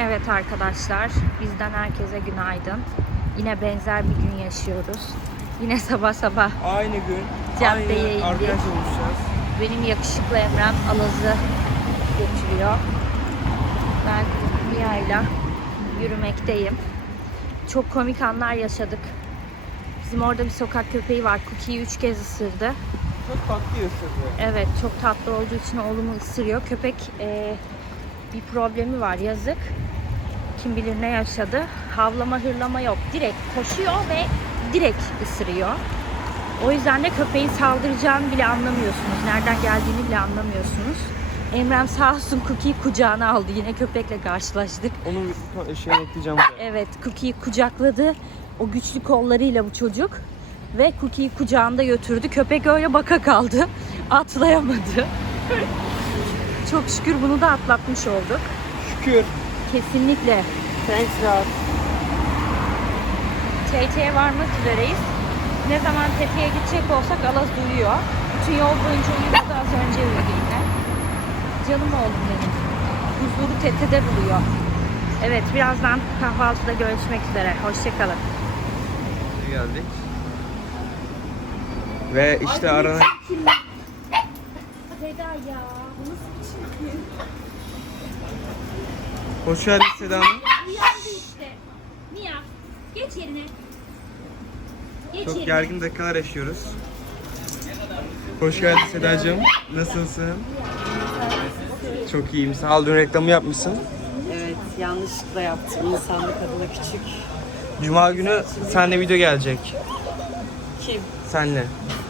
Evet arkadaşlar, bizden herkese günaydın. Yine benzer bir gün yaşıyoruz. Yine sabah sabah Aynı gün. Caddeye aynı arkadaş oluşacağız. benim yakışıklı Emrem Alaz'ı götürüyor. Ben Mia'yla yürümekteyim. Çok komik anlar yaşadık. Bizim orada bir sokak köpeği var. Cookie'yi üç kez ısırdı. Çok tatlı ısırdı. Evet çok tatlı olduğu için oğlumu ısırıyor. Köpek eee, bir problemi var yazık. Kim bilir ne yaşadı. Havlama hırlama yok. Direkt koşuyor ve direkt ısırıyor. O yüzden de köpeğin saldıracağını bile anlamıyorsunuz. Nereden geldiğini bile anlamıyorsunuz. Emrem sağ olsun Cookie'yi kucağına aldı. Yine köpekle karşılaştık. Onun şeyini ekleyeceğim buraya. Evet, Cookie'yi kucakladı. O güçlü kollarıyla bu çocuk. Ve Cookie'yi kucağında götürdü. Köpek öyle baka kaldı. Atlayamadı. Çok şükür bunu da atlatmış olduk. Şükür. Kesinlikle. Thanks God. TT'ye varmak üzereyiz. Ne zaman TT'ye gidecek olsak Alaz uyuyor. Bütün yol boyunca uyuyordu az önce uyudu yine. Canım oğlum benim. Huzuru TT'de buluyor. Evet birazdan kahvaltıda görüşmek üzere. Hoşçakalın. Geldik. Ve işte aranan... Seda ya. Hoş geldin Seda Hanım. Uyandı işte. Mia geç yerine. Geç Çok yerine. gergin dakikalar yaşıyoruz. Hoş geldin Sedacığım. Nasılsın? Çok iyiyim. Sağ ol. Dün reklamı yapmışsın. Evet, yanlışlıkla yaptım. İnsanlık adına küçük. Cuma günü seninle video gelecek. Kim? Senle.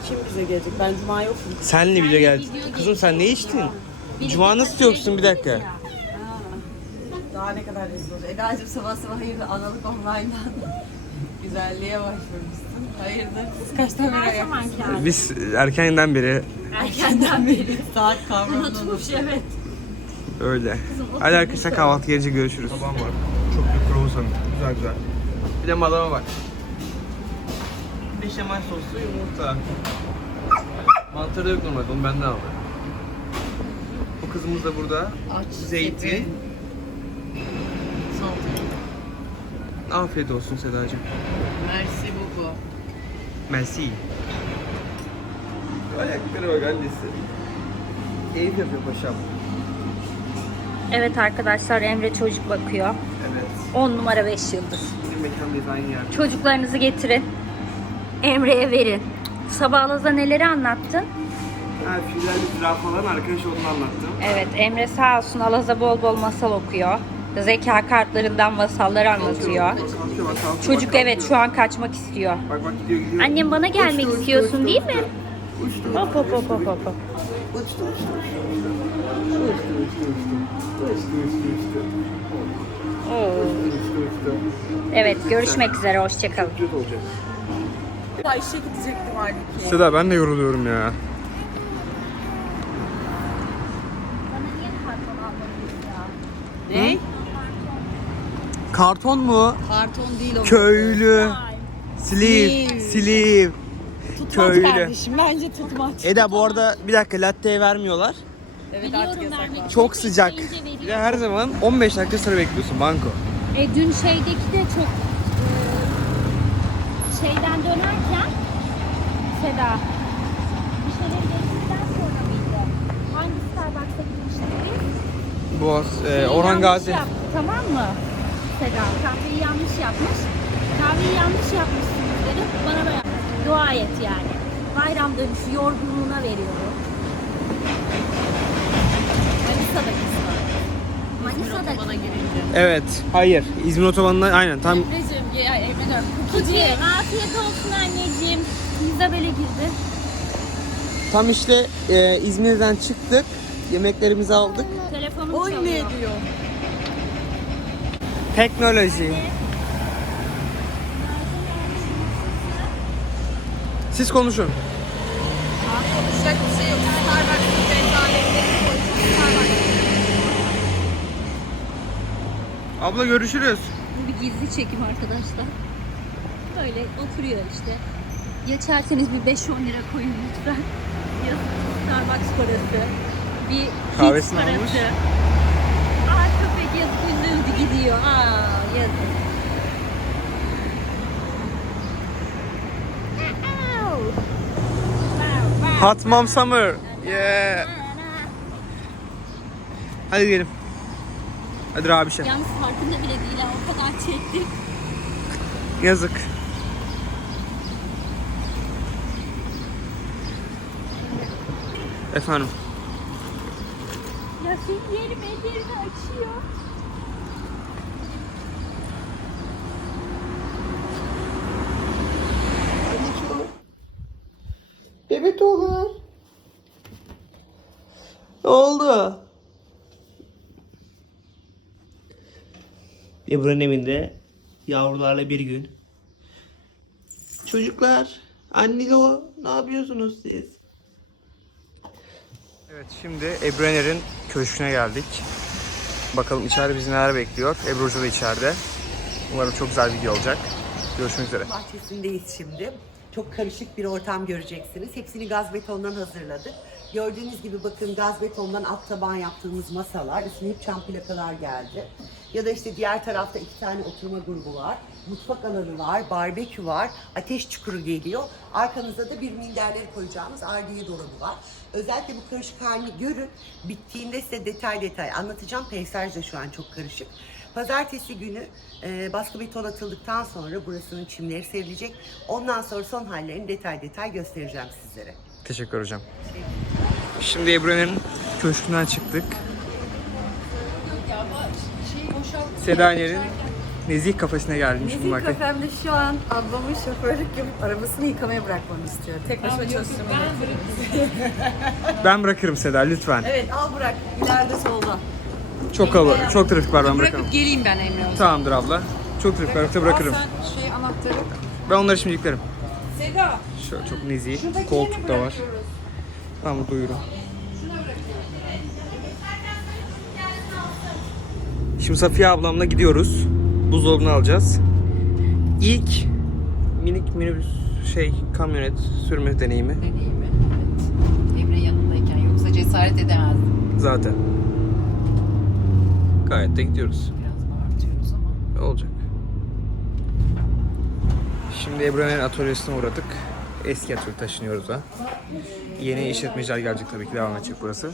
Kim bize gelecek? Ben cuma yokum. Senle video gelecek. Kızım sen ne içtin? Cuma nasıl yoksun bir dakika? Daha ne kadar rezil olacak. Eda'cığım sabah sabah hayırdır analık online'dan güzelliğe başvurmuşsun. Hayırdır? Siz kaçtan beri Her ayak? zamanki hali. Biz erkenden beri Erkenden beri. Saat kavramını Unutmuş evet. öyle. Hadi arkadaşlar kahvaltı gelince görüşürüz. Babam var. Çok büyük kruvasan. Güzel güzel. Bir de madama bak. Beşamel soslu yumurta. Mantarı yok normalde onu benden aldı. Bu kızımız da burada. Aç. Zeytin. Salata. Afiyet olsun Sedacığım. Merci beaucoup. Merci. Ayakları bak annesi. Keyif yapıyor paşam. Evet arkadaşlar Emre çocuk bakıyor. Evet. 10 numara 5 yıldız. Bizim mekandayız aynı yerde. Çocuklarınızı getirin. Emre'ye verin. Sabah Alaz'a neleri anlattın? Ha, Fidel'le zürafaların arkadaş olduğunu anlattım. Evet Emre sağ olsun Alaz'a bol bol masal okuyor. Zeka kartlarından masallar anlatıyor. Kalkıyor, kalkıyor, bak, kalkıyor, Çocuk bak, evet şu an kaçmak istiyor. Bak bak gidiyor gidiyor. Annem bana gelmek Uçtu, istiyorsun uçtu, değil uçtu. mi? Uçtu. Hop hop hop hop hop. Uçtu uçtu uçtu. Uçtu uçtu uçtu. Uçtu uçtu uçtu. Oo. Evet görüşmek üzere hoşçakalın. Kötü olacak. Ya işe gidecektim halbuki. Seda ben de yoruluyorum ya. Ne? Karton mu? Karton değil o. Köylü. Sleeve. Sleeve. Sleeve. Tutmaç köylü. kardeşim. Bence tutmaç. Eda bu arada bir dakika latte vermiyorlar. Evet artık yasak. Çok sıcak. Bir de her zaman 15 dakika sıra bekliyorsun banko. E, dün şeydeki de çok şeyden dönerken Seda bir şeyleri geçtikten sonra mıydı? Hangi Starbucks'a gitmiştik biz? Boğaz, e, Şeyi Orhan yanlış Gazi. yaptı, tamam mı? Seda kahveyi yanlış yapmış. Kahveyi yanlış yapmışsınız dedim. Bana böyle dua et yani. Bayram dönüşü yorgunluğuna veriyorum. Manisa'daki star. Manisa'da Bana girince. Evet. Hayır. İzmir otobanına aynen tam Emre'cim ya Emre'cim. Kutucuğum afiyet olsun anneciğim. İzabel'e girdi. tam işte e, İzmir'den çıktık. Yemeklerimizi aldık. Telefonum Oy çalıyor. ne diyor? Teknoloji. Siz konuşun. Konuşacak bir şey yok. Starbucks'ın rezaletleri koyacak. Starbucks. Abla görüşürüz. Bu bir gizli çekim arkadaşlar. Böyle oturuyor işte. Geçerseniz bir 5-10 lira koyun lütfen. Yazık Starbucks parası. Bir Kahvesini parası. almış. Aa köpek yazık üzüldü gidiyor. Aa yazık. Hot Mom Summer. Yeah. Hadi gidelim. Hadi abi şey. Yalnız farkında bile değil. O kadar çektik. Yazık. Efendim. Ya senin yerim ellerini açıyor. Bebek oğlum. Ne oldu? Ebru'nun evinde yavrularla bir gün. Çocuklar, anneli o. Ne yapıyorsunuz siz? Evet şimdi Ebru Ener'in köşküne geldik. Bakalım içeride bizi neler bekliyor. Ebru Hoca da içeride. Umarım çok güzel video olacak. Görüşmek üzere. bahçesindeyiz şimdi. Çok karışık bir ortam göreceksiniz. Hepsini gaz betondan hazırladık. Gördüğünüz gibi bakın gaz betondan alt taban yaptığımız masalar. Üstüne hep çam plakalar geldi. Ya da işte diğer tarafta iki tane oturma grubu var. Mutfak alanı var, barbekü var, ateş çukuru geliyor. Arkanızda da bir minderleri koyacağımız ardiye dolabı var. Özellikle bu karışık halini görün. Bittiğinde size detay detay anlatacağım. Peyzaj da şu an çok karışık. Pazartesi günü e, baskı beton atıldıktan sonra burasının çimleri serilecek. Ondan sonra son hallerini detay detay göstereceğim sizlere. Teşekkür hocam. Şimdi Ebru'nun köşkünden çıktık. Sedaniye'nin nezih kafesine geldim şimdi Bizim bakın. kafemde şu an ablamın şoförlük yapıp arabasını yıkamaya bırakmamı istiyor. Tek başıma çalıştırmamı. Ben bırakırım Seda lütfen. Evet al bırak. İleride solda. Çok kalabalık, çok trafik var ben bırakamam. Bırakıp geleyim ben Emre o zaman. Tamamdır abla. Çok trafik var yoksa bırakırım. Al sen şey anahtarı. Ben onları şimdi yüklerim. Seda. Şöyle çok nezih. Koltuk da var. Ben burada uyurum. Şimdi Safiye ablamla gidiyoruz. Buzdolabını alacağız. İlk minik minibüs şey kamyonet sürme deneyimi Deneyimi. Evet. Emre yanındayken yoksa cesaret edemezdim. zaten. Gayet de gidiyoruz. Biraz bağırtıyoruz ama. Olacak? Şimdi Ebru'nun atölyesine uğradık. Eski atölye taşınıyoruz da. Yeni işletmeciler gelecek tabii ki devam edecek burası.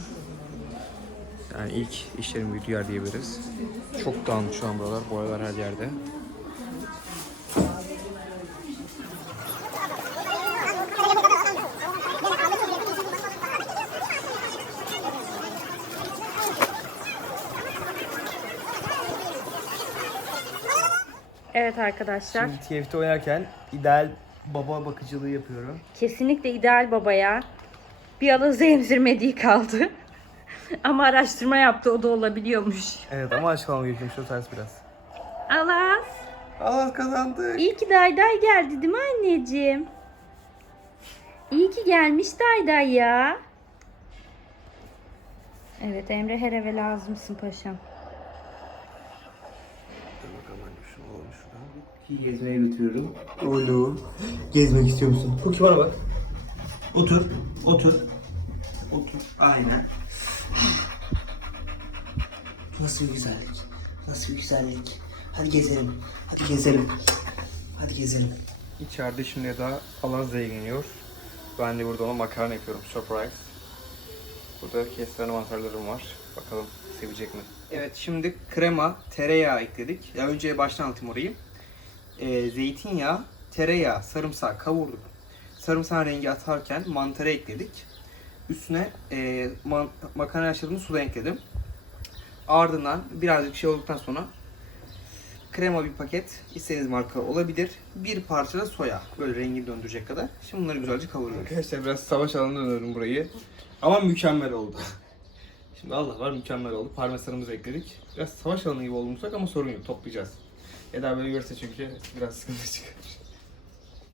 Yani ilk işlerin büyüdüğü yer diyebiliriz. Çok dağınık şu an buralar. Boyalar her yerde. Evet arkadaşlar. Şimdi TFT oynarken ideal baba bakıcılığı yapıyorum. Kesinlikle ideal babaya. Bir alazı emzirmediği kaldı. Ama araştırma yaptı o da olabiliyormuş. Evet ama aşk olmam gerekiyormuş o ters biraz. Alaz. Allah kazandık. İyi ki Dayday geldi değil mi anneciğim? İyi ki gelmiş Dayday ya. Evet Emre her eve lazımsın paşam. Gezmeye götürüyorum. Oğlum. Gezmek istiyor musun? Puki bana bak. Otur. Otur. Otur. Aynen. Nasıl bir güzellik? Nasıl bir güzellik? Hadi gezelim. Hadi gezelim. Hadi gezelim. İçeride şimdi daha Alaz'la ilgileniyor. Ben de burada ona makarna yapıyorum. Surprise. Burada kestane mantarlarım var. Bakalım sevecek mi? Evet şimdi krema, tereyağı ekledik. Ya önce baştan anlatayım orayı. Ee, zeytinyağı, tereyağı, sarımsak kavurduk. Sarımsağın rengi atarken mantarı ekledik. Üstüne e, man- makarna haşladığım suda ekledim. Ardından birazcık şey olduktan sonra krema bir paket istediğiniz marka olabilir. Bir parça da soya. Böyle rengi döndürecek kadar. Şimdi bunları güzelce kavuruyoruz. Arkadaşlar biraz savaş alanına dönüyorum burayı. Ama mükemmel oldu. Şimdi Allah var mükemmel oldu. Parmesanımızı ekledik. Biraz savaş alanı gibi olmuşsak ama sorun yok. Toplayacağız. Eda böyle görse çünkü biraz sıkıntı çıkar.